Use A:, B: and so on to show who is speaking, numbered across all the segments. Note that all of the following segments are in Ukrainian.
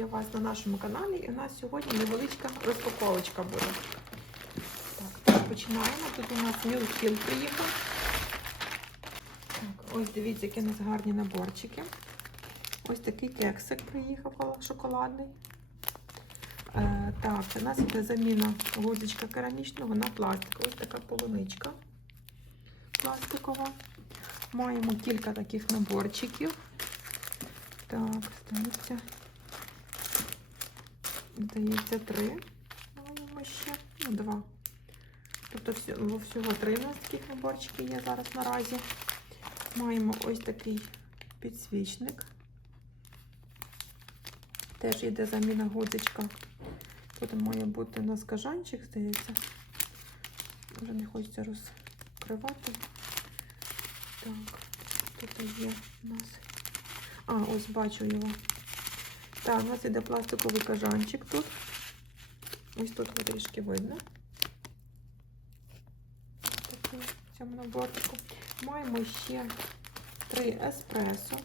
A: я вас на нашому каналі. І у нас сьогодні невеличка розпаковочка буде. Так, так, починаємо. Тут у нас мілфіл приїхав. Так, ось дивіться, які у нас гарні наборчики. Ось такий кексик приїхав шоколадний. Е, так, у нас йде заміна гудзичка керамічного на пластик. Ось така полуничка пластикова. Маємо кілька таких наборчиків. Так, здається. Здається, три. Маємо ще. Ну, два. Тобто всього, всього три у нас таких наборчиків є зараз наразі. Маємо ось такий підсвічник. Теж йде заміна гудзичка. Тут має бути у нас кажанчик, здається. Вже не хочеться розкривати. Так, тут є у нас. А, ось бачу його. Так, у нас іде пластиковий кажанчик тут. Ось тут трішки видно. Такий цьому наборчику. Маємо ще три еспресо.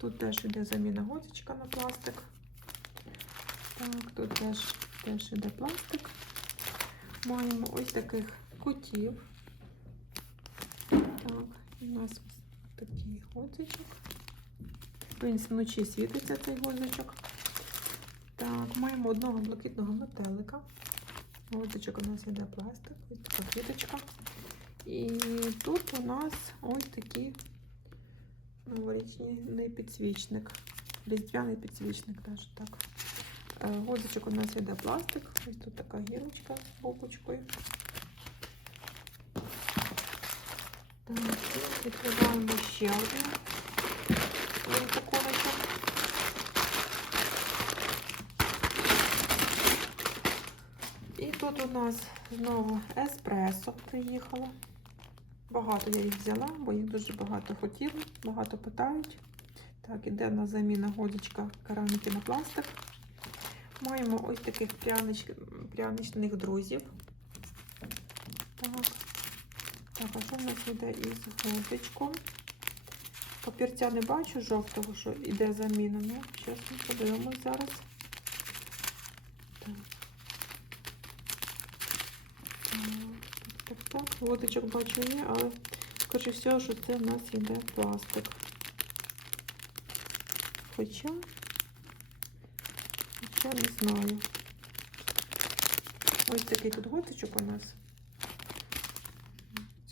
A: Тут теж іде заміна гудзичка на пластик. Так, тут теж, теж іде пластик. Маємо ось таких кутів. Так, у нас ось такий гудзичок. Він вночі світиться цей гудзичок. Так, маємо одного блакитного метелика. Гудзичок у нас йде пластик, ось така квіточка. І тут у нас ось такий новорічний підсвічник. Різдвяний підсвічник теж так. Е, Гудзичок у нас йде пластик. Ось тут така гірочка з бокочкою. Так, відкриваємо ще один упаковочок. І тут у нас знову еспресо приїхало. Багато я їх взяла, бо їх дуже багато хотіли, багато питають. Так, іде на заміна годичка кераміки на пластик. Маємо ось таких прянич... пряничних друзів. Так. так, а що в нас йде із годичком? Папірця не бачу жовтого, що йде заміна. Ну, ми подивимось зараз. Так. Так, так, так. Водичок бачу є, але скоріше всього, що це в нас йде пластик. Хоча, хоча не знаю. Ось такий тут готичок у нас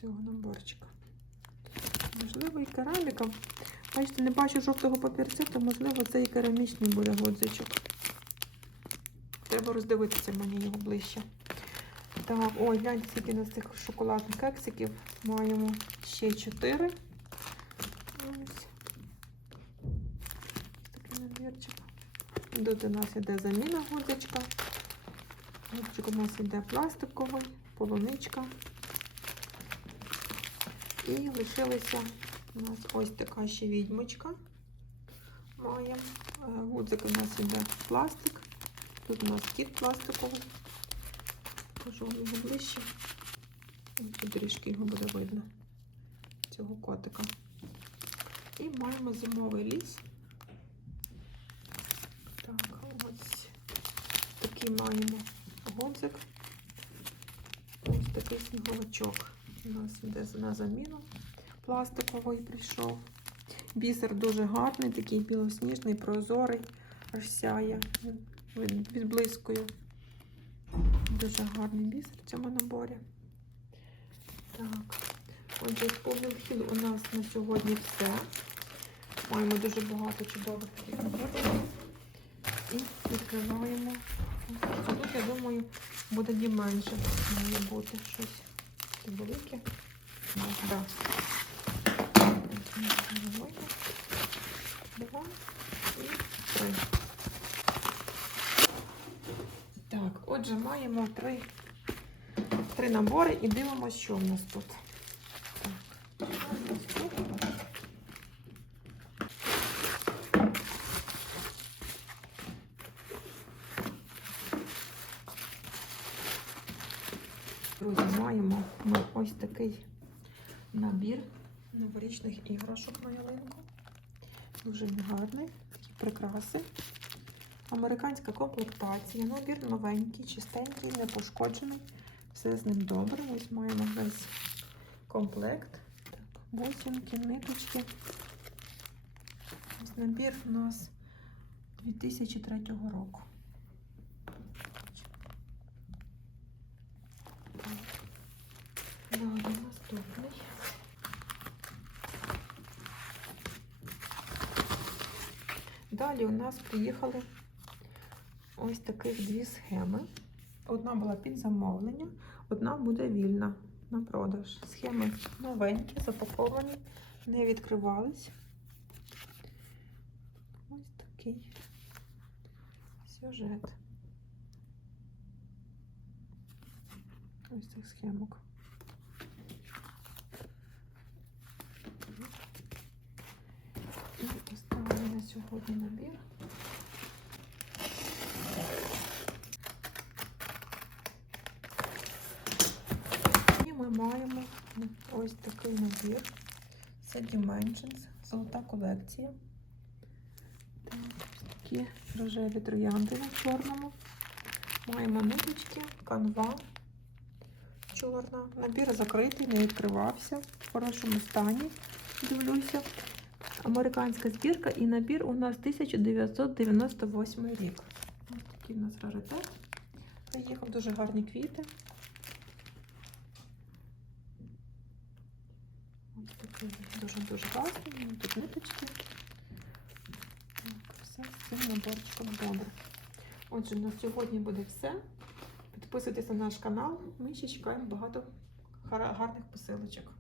A: цього наборчика. Можливо, і кераміка. Бачите, не бачу жовтого папірця, то можливо це і керамічний буде годзичок. Треба роздивитися мені його ближче. Так, ой, гляньте, скільки у нас цих шоколадних кексиків. Маємо ще 4. Ось. Такий набірчик. Тут у нас іде заміна гудзичка. Гудзичок у нас іде пластиковий, полуничка. І лишилася у нас ось така ще відьмочка. Маємо. Гудзик у нас іде пластик. Тут у нас кіт пластиковий. Покажу його ближче. Тут трішки його буде видно, цього котика. І маємо зимовий ліс. Так, ось такий маємо гудзик. Ось такий сніговичок. У нас йде на заміну. Пластиковий прийшов. Бісер дуже гарний, такий білосніжний, прозорий, аж сяє, відблискує. Дуже гарний бісер в цьому наборі. Так, отже, по Мілхіду у нас на сьогодні все. Маємо дуже багато чудових таких наборів. І відкриваємо. Тут, я думаю, буде не менше. Має бути щось велике. Да. Два і три. Так, отже, маємо три, три набори і дивимося, що в нас тут. Так. Друзі, маємо ми ось такий набір новорічних іграшок на ялинку. Дуже гарний. Такі прикраси. Американська комплектація. Набір новенький, чистенький, не пошкоджений. Все з ним добре. Ось маємо весь комплект. Так, бусинки, ниточки. Ось набір у нас 2003 року. Далі наступний. Далі у нас приїхали ось таких дві схеми. Одна була під замовлення, одна буде вільна на продаж. Схеми новенькі, запаковані, не відкривались. Ось такий сюжет. Ось цих схемок. І останній на сьогодні набір. І ми маємо ось такий набір. Це Dimensions, золота колекція. Так, такі рожеві троянди на чорному. Маємо ниточки, канва чорна. Набір закритий, не відкривався. В хорошому стані. Дивлюся. Американська збірка і набір у нас 1998 рік. Ось такий у нас раритет. Приїхав дуже гарні квіти. Ось такий дуже-дуже класний. Тут ниточки. Так, все з цим наборчиком добре. Отже, на сьогодні буде все. Підписуйтесь на наш канал. Ми ще чекаємо багато гарних посилочок.